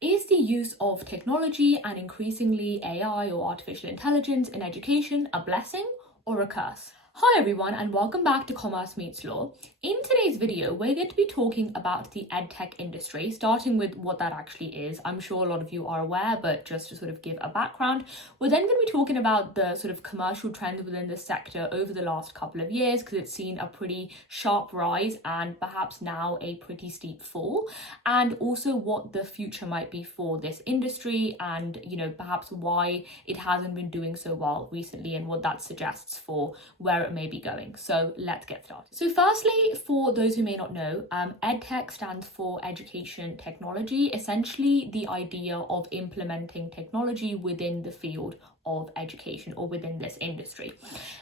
Is the use of technology and increasingly AI or artificial intelligence in education a blessing or a curse? Hi everyone and welcome back to Commerce Meets Law. In today's video, we're going to be talking about the EdTech industry, starting with what that actually is. I'm sure a lot of you are aware, but just to sort of give a background, we're then going to be talking about the sort of commercial trends within this sector over the last couple of years, because it's seen a pretty sharp rise and perhaps now a pretty steep fall, and also what the future might be for this industry and, perhaps why it hasn't been doing so well recently and what that suggests for where it may be going. So let's get started. So firstly, for those who may not know, EdTech stands for education technology, essentially the idea of implementing technology within the field of education or within this industry.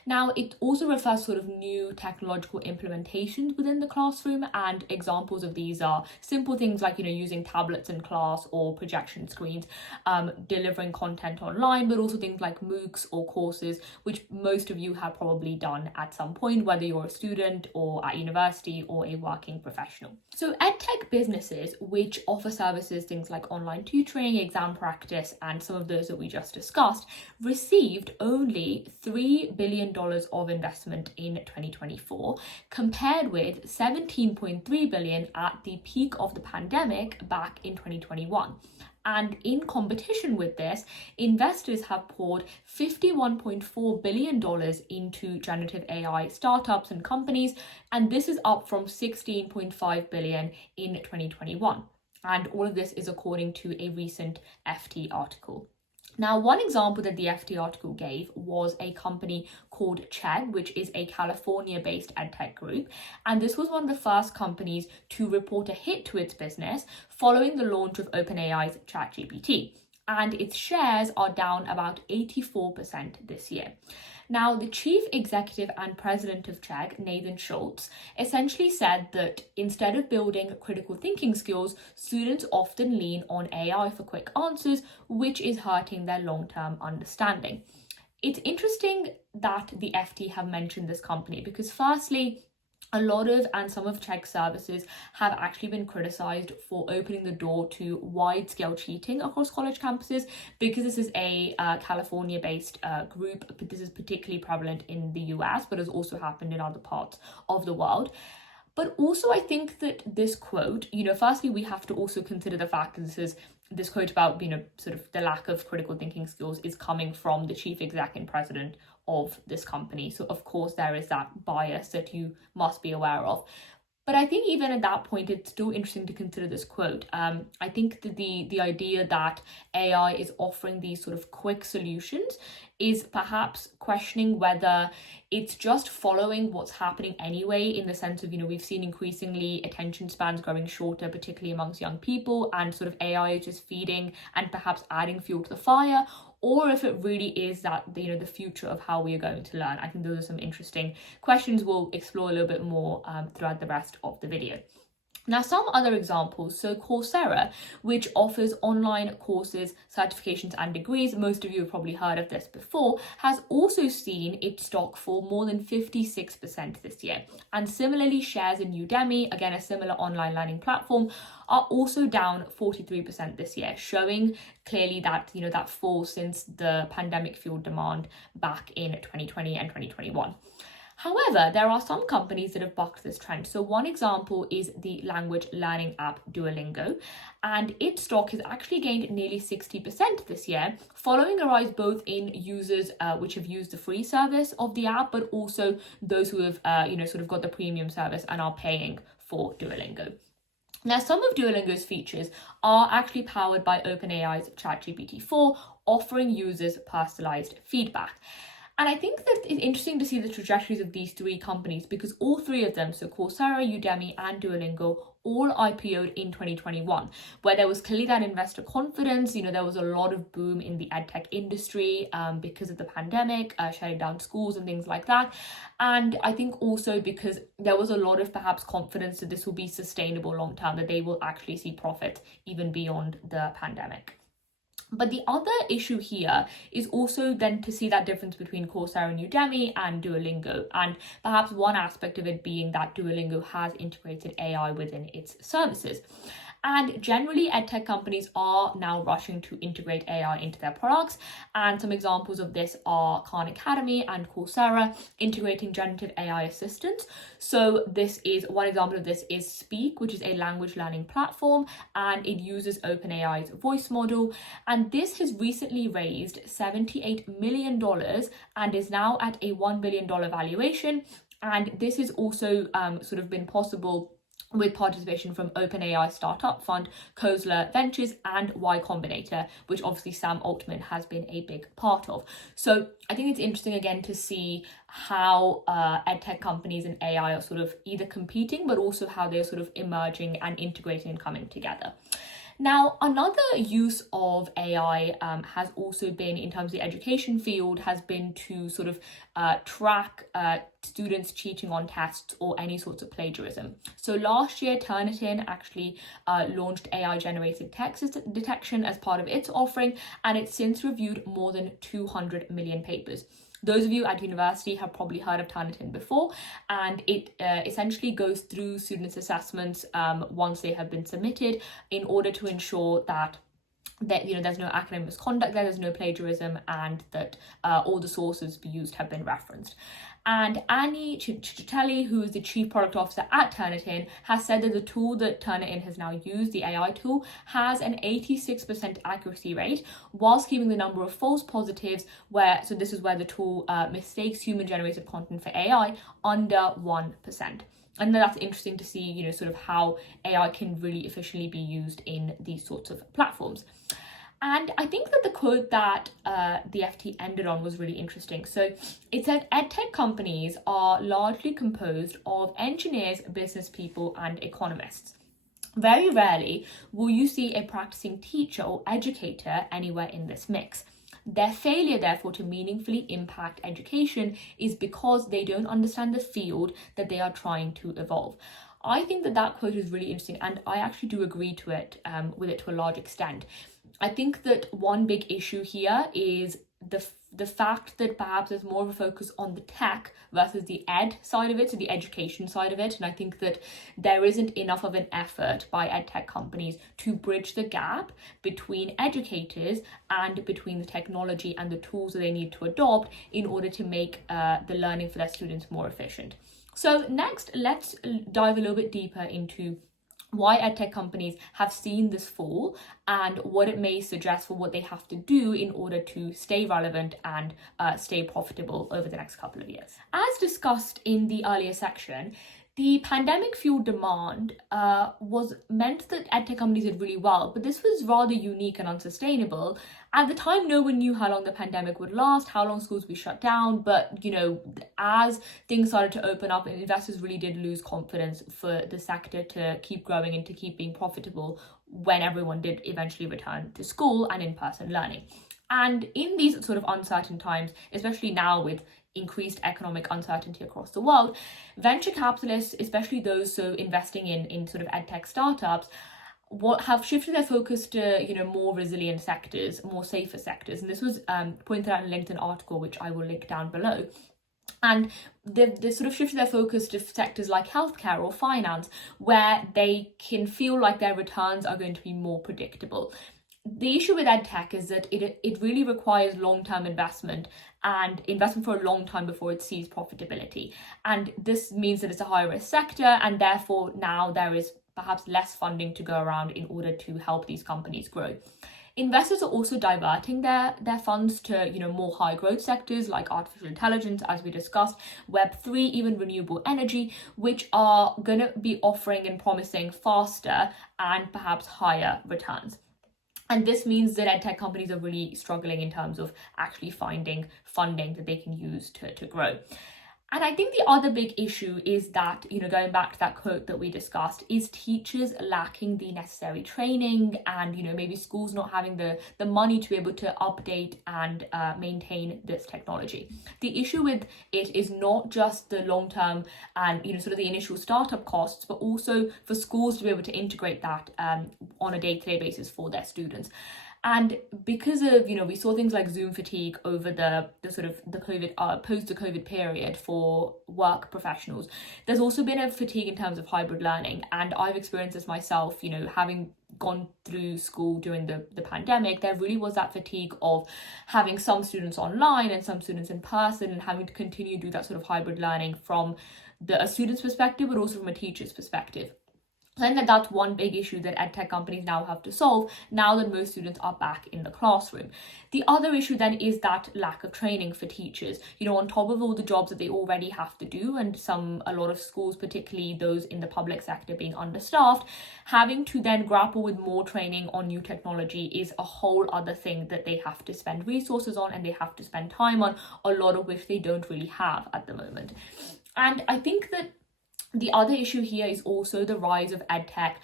Now, it also refers to sort of new technological implementations within the classroom, and examples of these are simple things like, using tablets in class or projection screens, delivering content online, but also things like MOOCs or courses, which most of you have probably done at some point, whether you're a student or at university or a working professional. So EdTech businesses, which offer services, things like online tutoring, exam practice, and some of those that we just discussed, received only $3 billion of investment in 2024, compared with $17.3 billion at the peak of the pandemic back in 2021. And in competition with this, investors have poured $51.4 billion into generative AI startups and companies, and this is up from $16.5 billion in 2021. And all of this is according to a recent FT article. Now, one example that the FT article gave was a company called Chegg, which is a California-based edtech group. And this was one of the first companies to report a hit to its business following the launch of OpenAI's ChatGPT. And its shares are down about 84% this year. Now, the chief executive and president of Chegg, Nathan Schultz, essentially said that instead of building critical thinking skills, students often lean on AI for quick answers, which is hurting their long-term understanding. It's interesting that the FT have mentioned this company because firstly, a lot of and some of Chegg's services have actually been criticized for opening the door to wide-scale cheating across college campuses, because this is a California-based group, but this is particularly prevalent in the US, but has also happened in other parts of the world. But also, I think that this quote, firstly, we have to also consider the fact that this quote about, sort of the lack of critical thinking skills is coming from the chief exec and president of this company. So of course there is that bias that you must be aware of. But I think even at that point, it's still interesting to consider this quote. I think that the idea that AI is offering these sort of quick solutions is perhaps questioning whether it's just following what's happening anyway, in the sense of, we've seen increasingly attention spans growing shorter, particularly amongst young people, and sort of AI is just feeding and perhaps adding fuel to the fire, or if it really is that, the future of how we are going to learn. I think those are some interesting questions we'll explore a little bit more throughout the rest of the video. Now, some other examples, so Coursera, which offers online courses, certifications and degrees, most of you have probably heard of this before, has also seen its stock fall more than 56% this year. And similarly, shares in Udemy, again a similar online learning platform, are also down 43% this year, showing clearly that, that fall since the pandemic fueled demand back in 2020 and 2021. However, there are some companies that have bucked this trend. So one example is the language learning app Duolingo, and its stock has actually gained nearly 60% this year, following a rise both in users which have used the free service of the app, but also those who have, sort of got the premium service and are paying for Duolingo. Now, some of Duolingo's features are actually powered by OpenAI's ChatGPT-4, offering users personalized feedback. And I think that it's interesting to see the trajectories of these three companies, because all three of them, so Coursera, Udemy and Duolingo, all IPO'd in 2021, where there was clearly that investor confidence. There was a lot of boom in the edtech industry because of the pandemic, shutting down schools and things like that. And I think also because there was a lot of perhaps confidence that this will be sustainable long term, that they will actually see profit even beyond the pandemic. But the other issue here is also then to see that difference between Coursera and Udemy and Duolingo, and perhaps one aspect of it being that Duolingo has integrated AI within its services. And generally, EdTech companies are now rushing to integrate AI into their products. And some examples of this are Khan Academy and Coursera integrating generative AI assistants. So this is one example of this is Speak, which is a language learning platform, and it uses OpenAI's voice model. And this has recently raised $78 million and is now at a $1 billion valuation. And this has also sort of been possible with participation from OpenAI startup fund, Khosla Ventures, and Y Combinator, which obviously Sam Altman has been a big part of. So I think it's interesting again to see how edtech companies and AI are sort of either competing, but also how they're sort of emerging and integrating and coming together. Now, another use of AI has also been, in terms of the education field, has been to sort of track students cheating on tests or any sorts of plagiarism. So last year, Turnitin actually launched AI-generated text detection as part of its offering, and it's since reviewed more than 200 million papers. Those of you at university have probably heard of Turnitin before, and it essentially goes through students' assessments once they have been submitted in order to ensure that there's no academic misconduct there's no plagiarism, and that all the sources used have been referenced. And Annie Ciccitelli, who is the Chief Product Officer at Turnitin, has said that the tool that Turnitin has now used, the AI tool, has an 86% accuracy rate, whilst keeping the number of false positives, so this is where the tool mistakes human-generated content for AI, under 1%. And that's interesting to see, sort of how AI can really efficiently be used in these sorts of platforms. And I think that the quote that the FT ended on was really interesting. So it said, EdTech companies are largely composed of engineers, business people, and economists. Very rarely will you see a practicing teacher or educator anywhere in this mix. Their failure, therefore, to meaningfully impact education is because they don't understand the field that they are trying to evolve. I think that quote is really interesting, and I actually do agree to it with it to a large extent. I think that one big issue here is the fact that perhaps there's more of a focus on the tech versus the ed side of it, so the education side of it. And I think that there isn't enough of an effort by edtech companies to bridge the gap between educators and between the technology and the tools that they need to adopt in order to make the learning for their students more efficient. So next, let's dive a little bit deeper into why edtech companies have seen this fall and what it may suggest for what they have to do in order to stay relevant and stay profitable over the next couple of years. As discussed in the earlier section, the pandemic-fueled demand was meant that edtech companies did really well, but this was rather unique and unsustainable. At the time, no one knew how long the pandemic would last, how long schools would be shut down, but as things started to open up, investors really did lose confidence for the sector to keep growing and to keep being profitable when everyone did eventually return to school and in-person learning. And in these sort of uncertain times, especially now with increased economic uncertainty across the world, venture capitalists, especially those investing in sort of edtech startups, have shifted their focus to more resilient sectors, more safer sectors. And this was pointed out in a LinkedIn article, which I will link down below. And they sort of shifted their focus to sectors like healthcare or finance, where they can feel like their returns are going to be more predictable. The issue with edtech is that it really requires long-term investment and investment for a long time before it sees profitability. And this means that it's a high-risk sector, and therefore now there is perhaps less funding to go around in order to help these companies grow. Investors are also diverting their funds to more high growth sectors like artificial intelligence, as we discussed, Web3, even renewable energy, which are going to be offering and promising faster and perhaps higher returns. And this means that edtech companies are really struggling in terms of actually finding funding that they can use to grow. And I think the other big issue is that, going back to that quote that we discussed, is teachers lacking the necessary training and, maybe schools not having the money to be able to update and maintain this technology. The issue with it is not just the long-term and, sort of the initial startup costs, but also for schools to be able to integrate that on a day-to-day basis for their students. And because of, we saw things like Zoom fatigue over the sort of the COVID, post the COVID period for work professionals, there's also been a fatigue in terms of hybrid learning. And I've experienced this myself, having gone through school during the pandemic. There really was that fatigue of having some students online and some students in person, and having to continue to do that sort of hybrid learning from a student's perspective, but also from a teacher's perspective. I think that's one big issue that EdTech companies now have to solve now that most students are back in the classroom. The other issue then is that lack of training for teachers. On top of all the jobs that they already have to do, and a lot of schools, particularly those in the public sector, being understaffed, having to then grapple with more training on new technology is a whole other thing that they have to spend resources on, and they have to spend time on, a lot of which they don't really have at the moment. And I think that the other issue here is also the rise of EdTech,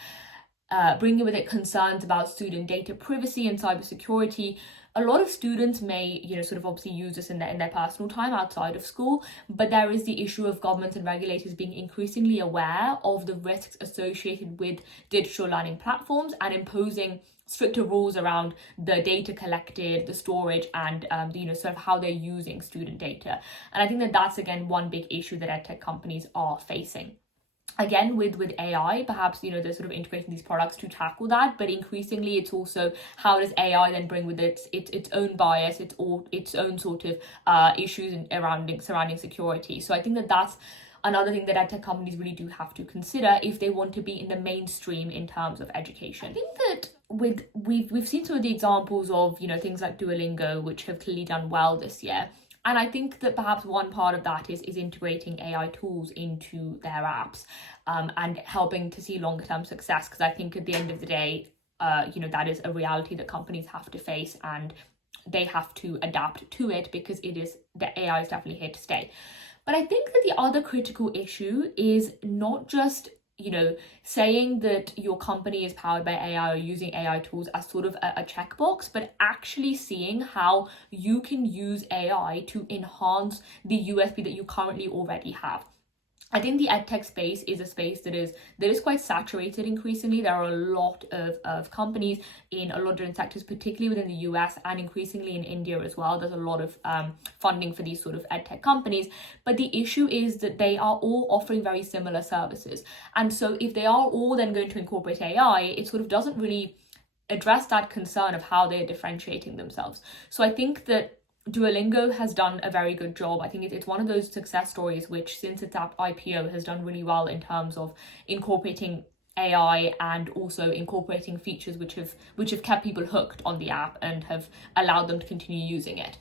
bringing with it concerns about student data privacy and cybersecurity. A lot of students may, sort of obviously use this in their personal time outside of school, but there is the issue of governments and regulators being increasingly aware of the risks associated with digital learning platforms and imposing stricter rules around the data collected, the storage, and sort of how they're using student data. And I think that that's, again, one big issue that EdTech companies are facing. Again, with AI, perhaps, they're sort of integrating these products to tackle that, but increasingly it's also how does AI then bring with its own bias, its own sort of issues surrounding security. So I think that that's another thing that EdTech companies really do have to consider if they want to be in the mainstream in terms of education. I think that we've seen some of the examples of, things like Duolingo, which have clearly done well this year. And I think that perhaps one part of that is integrating AI tools into their apps, and helping to see longer term success. Because I think at the end of the day, that is a reality that companies have to face, and they have to adapt to it, because the AI is definitely here to stay. But I think that the other critical issue is not just saying that your company is powered by AI or using AI tools as sort of a checkbox, but actually seeing how you can use AI to enhance the USP that you currently already have. I think the EdTech space is a space that is quite saturated increasingly. There are a lot of companies in a lot of different sectors, particularly within the US and increasingly in India as well. There's a lot of funding for these sort of EdTech companies. But the issue is that they are all offering very similar services. And so if they are all then going to incorporate AI, it sort of doesn't really address that concern of how they're differentiating themselves. So I think that Duolingo has done a very good job. I think it's one of those success stories which, since its app IPO, has done really well in terms of incorporating AI and also incorporating features which have kept people hooked on the app and have allowed them to continue using it.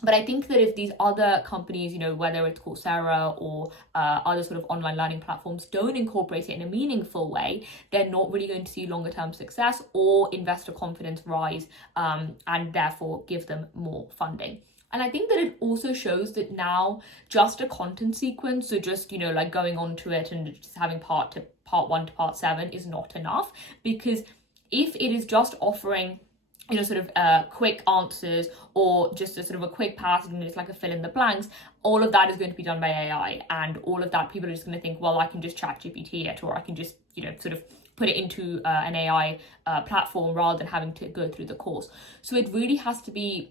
But I think that if these other companies, whether it's Coursera or other sort of online learning platforms, don't incorporate it in a meaningful way, they're not really going to see longer term success or investor confidence rise, and therefore give them more funding. And I think that it also shows that now just a content sequence, so just, like going onto it and just having part 1 to part 7 is not enough, because if it is just offering sort of quick answers or just a sort of a quick passage and it's like a fill in the blanks, all of that is going to be done by AI, and all of that people are just going to think, well, I can just chat GPT it, or I can just sort of put it into an AI platform rather than having to go through the course. So it really has to be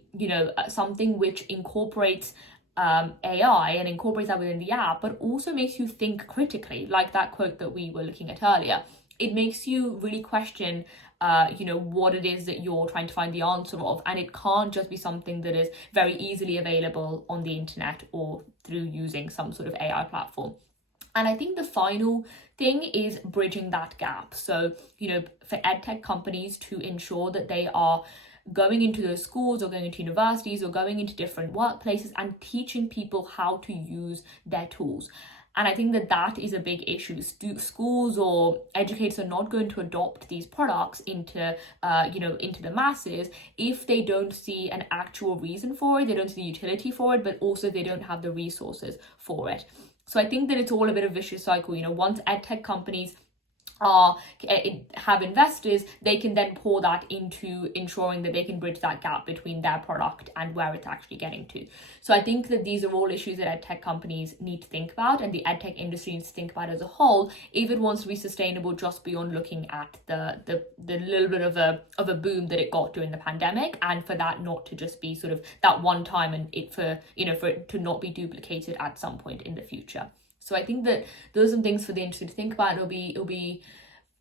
something which incorporates AI and incorporates that within the app, but also makes you think critically, like that quote that we were looking at earlier. It makes you really question what it is that you're trying to find the answer of, and it can't just be something that is very easily available on the internet or through using some sort of AI platform. And I think the final thing is bridging that gap. So, for EdTech companies to ensure that they are going into those schools or going into universities or going into different workplaces and teaching people how to use their tools. And I think that is a big issue. Schools or educators are not going to adopt these products into the masses if they don't see an actual reason for it, they don't see the utility for it, but also they don't have the resources for it. So I think that it's all a bit of a vicious cycle. Once EdTech companies have investors, they can then pour that into ensuring that they can bridge that gap between their product and where it's actually getting to. So I think that these are all issues that edtech companies need to think about, and the edtech industry needs to think about as a whole, if it wants to be sustainable, just beyond looking at the little bit of a boom that it got during the pandemic, and for that not to just be sort of that one time, and for it to not be duplicated at some point in the future. So I think that those are some things for the industry to think about. It'll be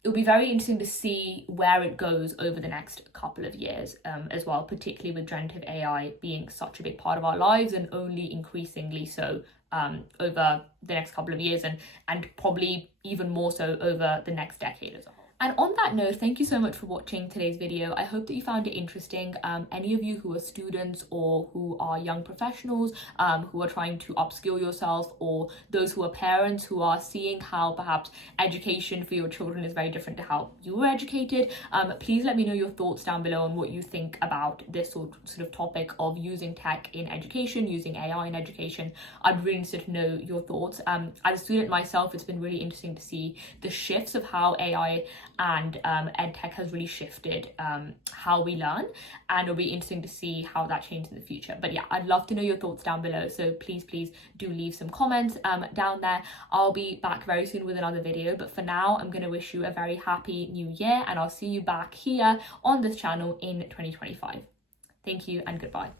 very interesting to see where it goes over the next couple of years as well, particularly with generative AI being such a big part of our lives, and only increasingly so over the next couple of years, and probably even more so over the next decade as a whole. And on that note, thank you so much for watching today's video. I hope that you found it interesting. Any of you who are students or who are young professionals who are trying to upskill yourself, or those who are parents who are seeing how perhaps education for your children is very different to how you were educated, please let me know your thoughts down below on what you think about this sort of topic of using tech in education, using AI in education. I'm really interested to know your thoughts. As a student myself, it's been really interesting to see the shifts of how AI and edtech has really shifted how we learn, and it'll be interesting to see how that changes in the future. But yeah, I'd love to know your thoughts down below, so please do leave some comments down there. I'll be back very soon with another video, but for now I'm going to wish you a very happy new year, and I'll see you back here on this channel in 2025. Thank you and goodbye.